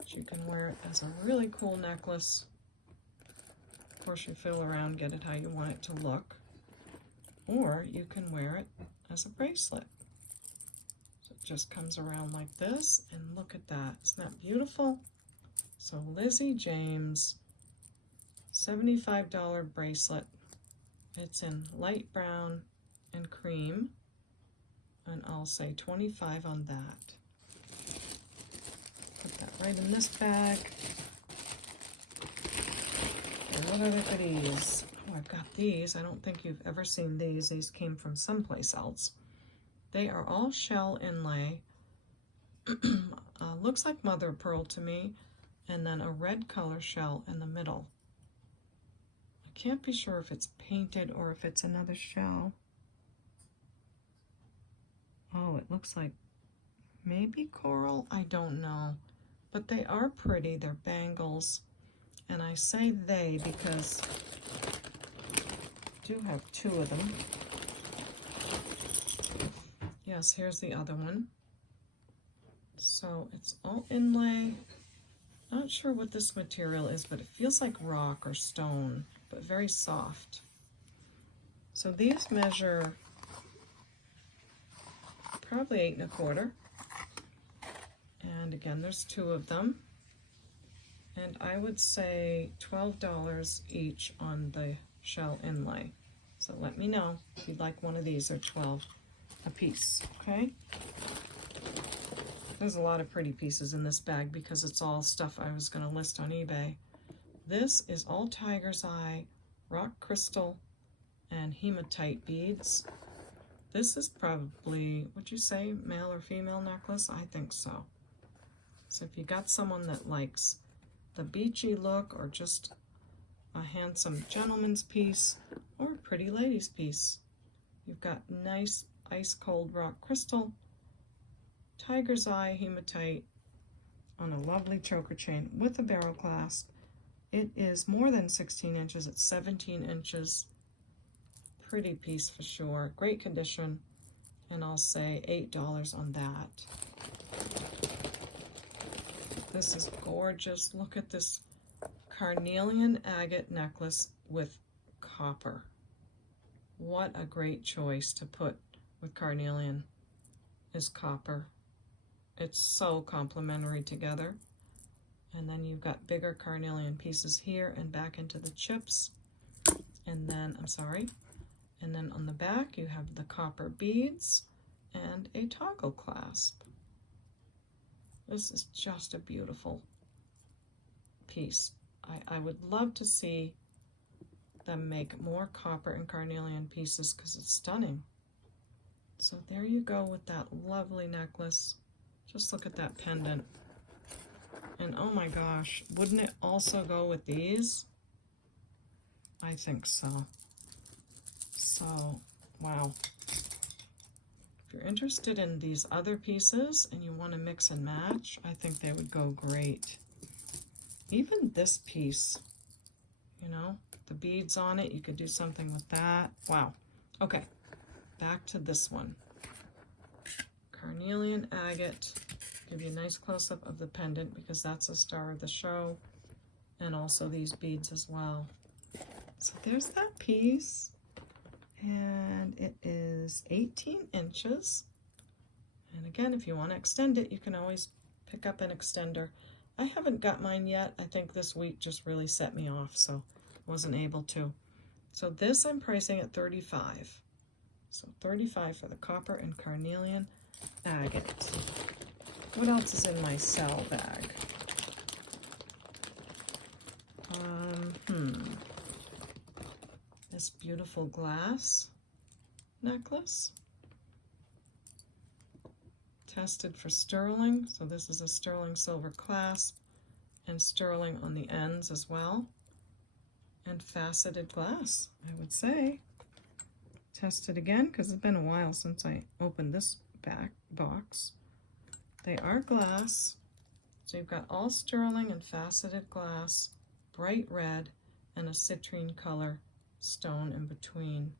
is you can wear it as a really cool necklace. Of course, you fill around, get it how you want it to look. Or you can wear it as a bracelet. So it just comes around like this, and look at that. Isn't that beautiful? So Lizzie James, $75 bracelet. It's in light brown and cream, and I'll say $25 on that. Put that right in this bag. And what other goodies? Oh, I've got these. I don't think you've ever seen these. These came from someplace else. They are all shell inlay. Looks like mother of pearl to me, and then a red color shell in the middle. I can't be sure if it's painted or if it's another shell. Oh, it looks like maybe coral. I don't know, but they are pretty. They're bangles, and I say they because I do have two of them. Yes, here's the other one. So it's all inlay. Not sure what this material is, but it feels like rock or stone, but very soft. So these measure probably 8 1/4. And again, there's two of them. And I would say $12 each on the shell inlay. So let me know if you'd like one of these, or 12 a piece, okay? There's a lot of pretty pieces in this bag because it's all stuff I was going to list on eBay. This is all tiger's eye, rock crystal, and hematite beads. This is probably, would you say, male or female necklace? I think so. So if you got someone that likes the beachy look, or just a handsome gentleman's piece, or a pretty lady's piece, you've got nice ice cold rock crystal, tiger's eye hematite on a lovely choker chain with a barrel clasp. It is more than 16 inches, it's 17 inches. Pretty piece for sure, great condition, and I'll say $8 on that. This is gorgeous. Look at this carnelian agate necklace with copper. What a great choice to put with carnelian is copper. It's so complementary together. And then you've got bigger carnelian pieces here and back into the chips. And then, and then on the back you have the copper beads and a toggle clasp. This is just a beautiful piece. I would love to see them make more copper and carnelian pieces because it's stunning. So there you go with that lovely necklace. Just look at that pendant. And oh my gosh, wouldn't it also go with these? I think so. So, wow. If you're interested in these other pieces and you want to mix and match, I think they would go great. Even this piece, you know, the beads on it, you could do something with that. Wow. Okay, back to this one. Carnelian agate. Give you a nice close-up of the pendant because that's the star of the show, and also these beads as well. So there's that piece, and it is 18 inches. And again, if you want to extend it, you can always pick up an extender. I haven't got mine yet. I think this week just really set me off, so wasn't able to. So this I'm pricing at $35. So $35 for the copper and carnelian agate. What else is in my cell bag? This beautiful glass necklace. Tested for sterling, so this is a sterling silver clasp and sterling on the ends as well. And faceted glass, I would say. Tested again because it's been a while since I opened this back box. They are glass, so you've got all sterling and faceted glass, bright red, and a citrine color stone in between.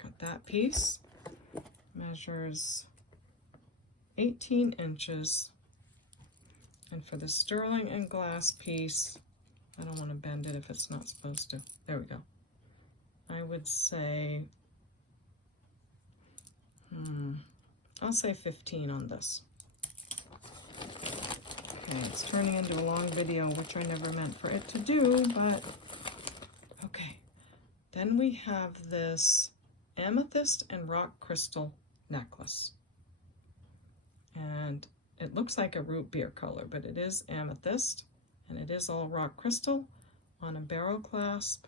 Got that piece. Measures 18 inches. And for the sterling and glass piece, I don't want to bend it if it's not supposed to. There we go. I would say, I'll say 15 on this. Okay, it's turning into a long video, which I never meant for it to do, but okay. Then we have this amethyst and rock crystal necklace. And it looks like a root beer color, but it is amethyst, and it is all rock crystal, on a barrel clasp,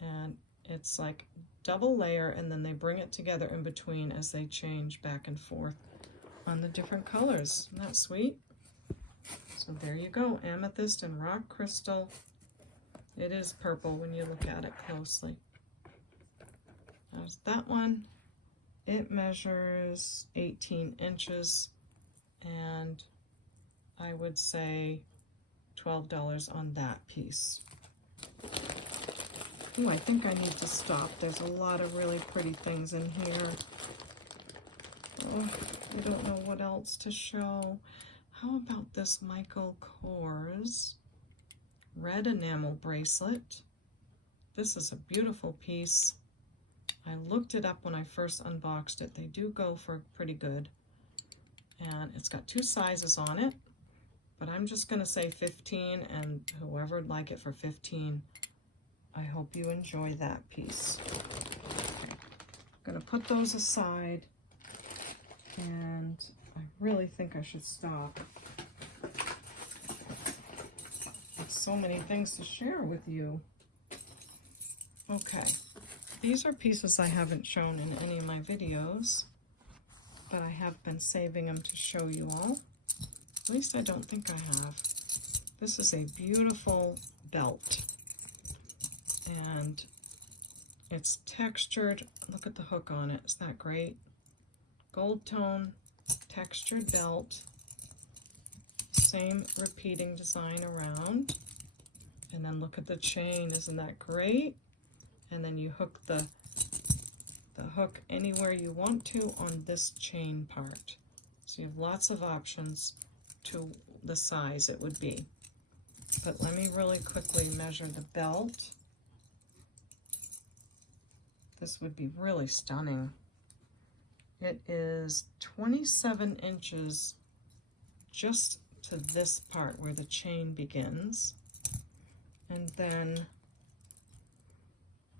and it's like double layer, and then they bring it together in between as they change back and forth on the different colors. Isn't that sweet? So there you go, amethyst and rock crystal. It is purple when you look at it closely. There's that one. It measures 18 inches, and I would say $12 on that piece. Ooh, I think I need to stop. There's a lot of really pretty things in here. Oh, I don't know what else to show. How about this Michael Kors red enamel bracelet? This is a beautiful piece. I looked it up when I first unboxed it. They do go for pretty good. And it's got 2 sizes on it, but I'm just going to say 15, and whoever would like it for 15, I hope you enjoy that piece. Okay. I'm going to put those aside, and I really think I should stop. There's so many things to share with you. Okay, these are pieces I haven't shown in any of my videos, but I have been saving them to show you all. At least I don't think I have. This is a beautiful belt, and it's textured. Look at the hook on it. Isn't that great? Gold tone textured belt. Same repeating design around. And then look at the chain. Isn't that great? And then you hook the hook anywhere you want to on this chain part. So you have lots of options to the size it would be. But let me really quickly measure the belt. This would be really stunning. It is 27 inches just to this part where the chain begins. And then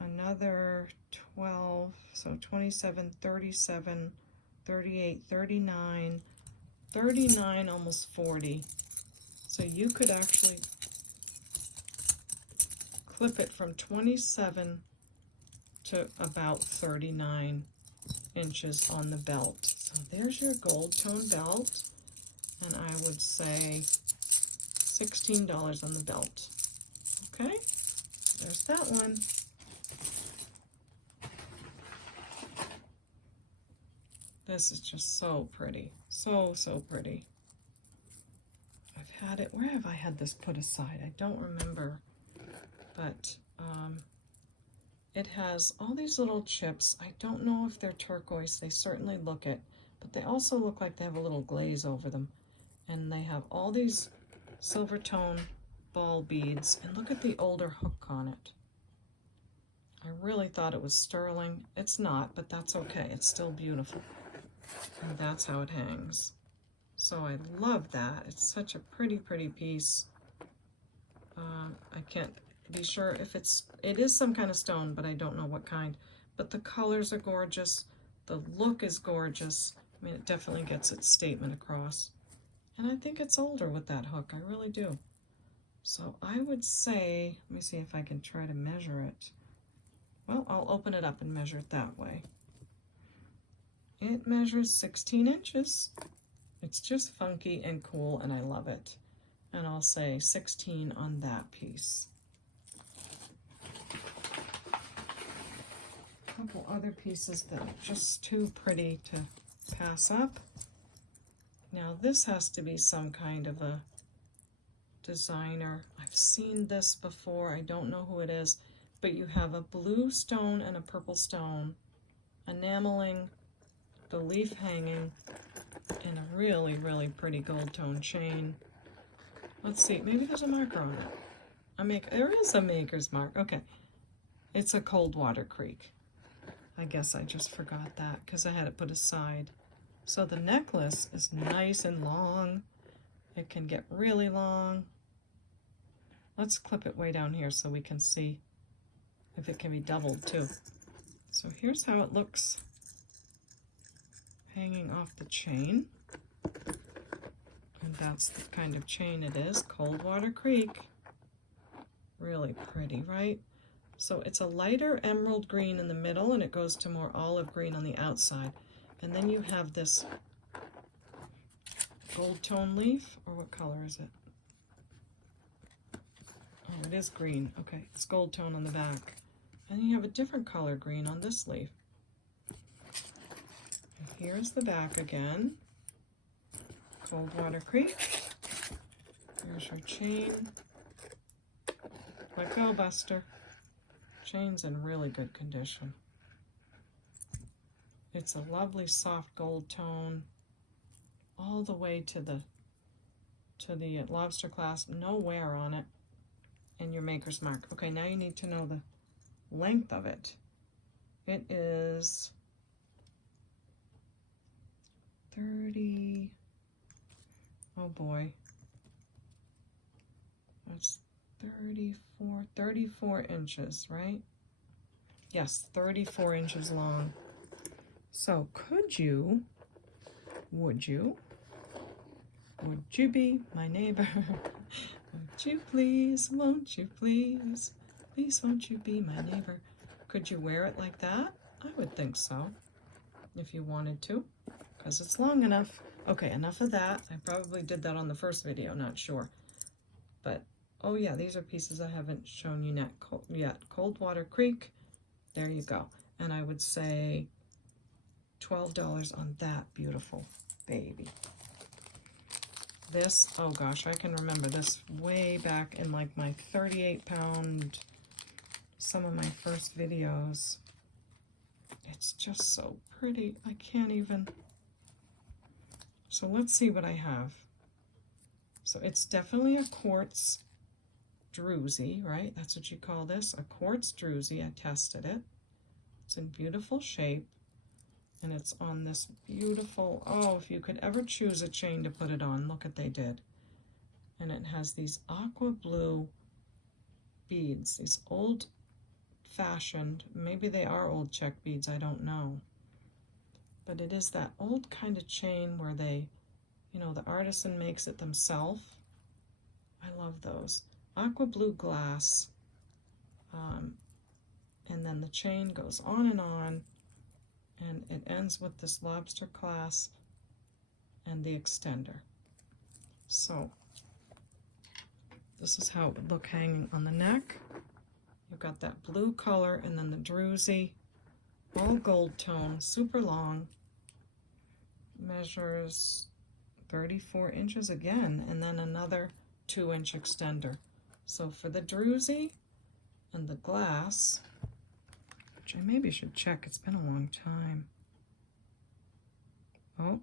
another 12, so 27, 37, 38, 39, 39, almost 40. So you could actually clip it from 27 to about 39 inches on the belt. So there's your gold tone belt, and I would say $16 on the belt. Okay, there's that one. This is just so pretty, so pretty. I've had it, where have I had this put aside? I don't remember, but it has all these little chips. I don't know if they're turquoise, they certainly look it, but they also look like they have a little glaze over them. And they have all these silver tone ball beads, and look at the older hook on it. I really thought it was sterling. It's not, but that's okay, it's still beautiful. And that's how it hangs. So I love that. It's such a pretty piece. I can't be sure if it is some kind of stone, but I don't know what kind. But the colors are gorgeous. The look is gorgeous. I mean, it definitely gets its statement across. And I think it's older with that hook. I really do. So I would say, let me see if I can try to measure it. Well, I'll open it up and measure it that way. It measures 16 inches. It's just funky and cool, and I love it. And I'll say 16 on that piece. A couple other pieces that are just too pretty to pass up. Now this has to be some kind of a designer. I've seen this before. I don't know who it is, but you have a blue stone and a purple stone enameling the leaf hanging in a really pretty gold tone chain. Let's see, maybe there's a marker on it. There is a maker's mark. Okay, it's a Coldwater Creek. I guess I just forgot that because I had it put aside. So the necklace is nice and long. It can get really long. Let's clip it way down here so we can see if it can be doubled too. So here's how it looks hanging off the chain. And that's the kind of chain it is, Coldwater Creek. Really pretty, right? So it's a lighter emerald green in the middle, and it goes to more olive green on the outside. And then you have this gold tone leaf, or what color is it? Oh, it is green. Okay, it's gold tone on the back. And you have a different color green on this leaf. And here's the back again. Coldwater Creek. Here's your chain. Let go, Buster. Chain's in really good condition. It's a lovely soft gold tone all the way to the lobster clasp, no wear on it, and your maker's mark. Okay, now you need to know the length of it. It is 30, oh boy, that's 34 inches, right? Yes, 34 inches long. So would you be my neighbor? Would you please, won't you please, won't you be my neighbor? Could you wear it like that? I would think so, if you wanted to, because it's long enough. Okay, enough of that. I probably did that on the first video, not sure. But, oh yeah, these are pieces I haven't shown you yet. Coldwater Creek, there you go. And I would say $12 on that beautiful baby. This, oh gosh, I can remember this way back in like my 38-pound, some of my first videos. It's just so pretty. I can't even. So let's see what I have. So it's definitely a quartz druzy, right? That's what you call this, a quartz druzy. I tested it. It's in beautiful shape. And it's on this beautiful, oh, if you could ever choose a chain to put it on, look what they did. And it has these aqua blue beads, these old-fashioned, maybe they are old check beads, I don't know. But it is that old kind of chain where they, you know, the artisan makes it themselves. I love those. Aqua blue glass. And then the chain goes on, and it ends with this lobster clasp and the extender. So this is how it would look hanging on the neck. You've got that blue color, and then the druzy, all gold tone, super long, measures 34 inches again, and then another 2-inch extender. So for the druzy and the glass, which I maybe should check, it's been a long time. Oh,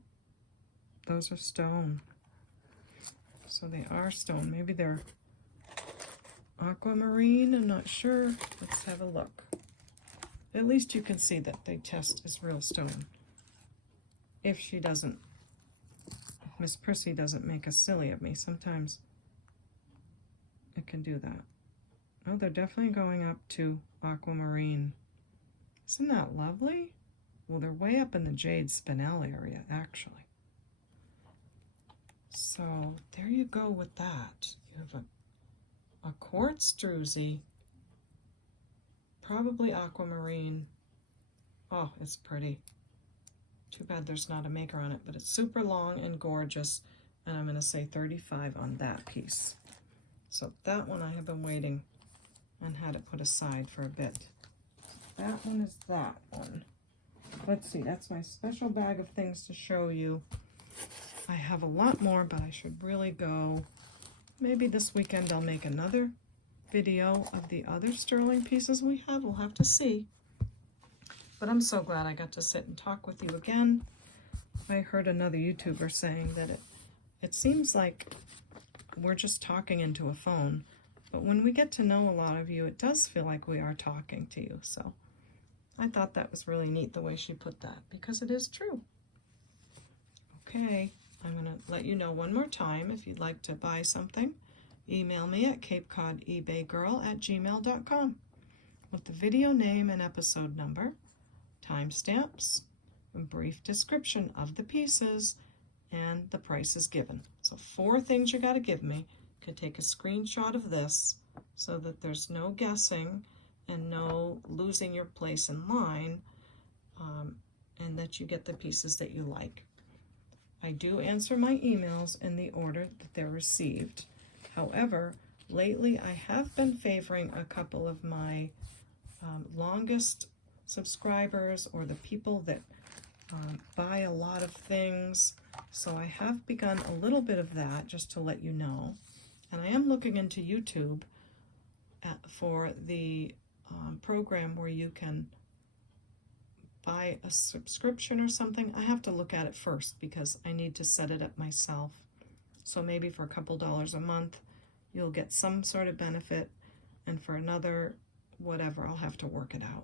those are stone. So they are stone. Maybe they're aquamarine, I'm not sure. Let's have a look. At least you can see that they test as real stone. If she doesn't, if Miss Prissy doesn't make a silly of me, sometimes it can do that. Oh, they're definitely going up to aquamarine. Isn't that lovely? Well, they're way up in the jade spinel area, actually. So there you go with that. You have a quartz druzy, probably aquamarine. Oh, it's pretty. Too bad there's not a maker on it, but it's super long and gorgeous. And I'm going to say 35 on that piece. So that one I have been waiting and had it put aside for a bit. That one is that one. Let's see, that's my special bag of things to show you. I have a lot more, but I should really go. Maybe this weekend I'll make another video of the other sterling pieces we have. We'll have to see. But I'm so glad I got to sit and talk with you again. I heard another YouTuber saying that it seems like we're just talking into a phone. But when we get to know a lot of you, it does feel like we are talking to you. So I thought that was really neat the way she put that, because it is true. Okay, I'm going to let you know one more time. If you'd like to buy something, email me at CapeCodEbayGirl@gmail.com with the video name and episode number, timestamps, a brief description of the pieces, and the prices given. So 4 things you got to give me. You could take a screenshot of this, so that there's no guessing and no losing your place in line, and that you get the pieces that you like. I do answer my emails in the order that they're received. However, lately I have been favoring a couple of my longest subscribers, or the people that buy a lot of things. So I have begun a little bit of that, just to let you know. And I am looking into YouTube for the program where you can buy a subscription or something. I have to look at it first because I need to set it up myself. So maybe for a couple dollars a month, you'll get some sort of benefit, and for another whatever, I'll have to work it out.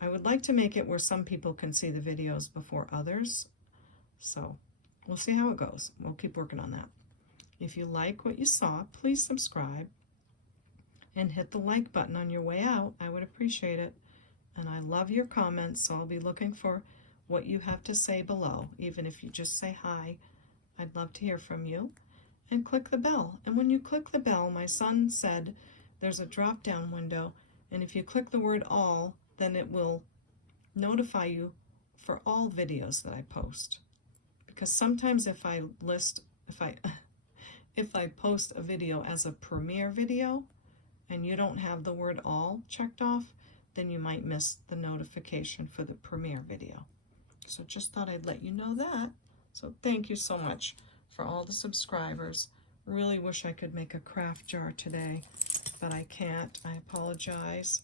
I would like to make it where some people can see the videos before others. So we'll see how it goes. We'll keep working on that. If you like what you saw, please subscribe and hit the like button on your way out. I would appreciate it. And I love your comments, so I'll be looking for what you have to say below. Even if you just say hi, I'd love to hear from you. And click the bell. And when you click the bell, my son said there's a drop-down window, and if you click the word all, then it will notify you for all videos that I post. Because sometimes if I post a video as a premiere video and you don't have the word all checked off, then you might miss the notification for the premiere video. So just thought I'd let you know that. So thank you so much for all the subscribers. Really wish I could make a craft jar today, but I can't. I apologize.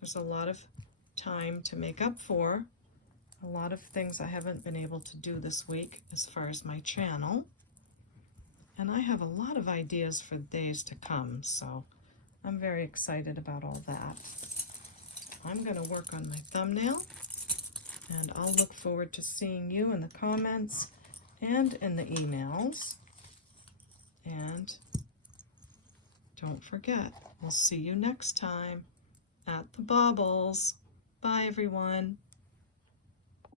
There's a lot of time to make up for. A lot of things I haven't been able to do this week as far as my channel. And I have a lot of ideas for days to come, so I'm very excited about all that. I'm going to work on my thumbnail, and I'll look forward to seeing you in the comments and in the emails. And don't forget, we'll see you next time at the Baubles. Bye, everyone.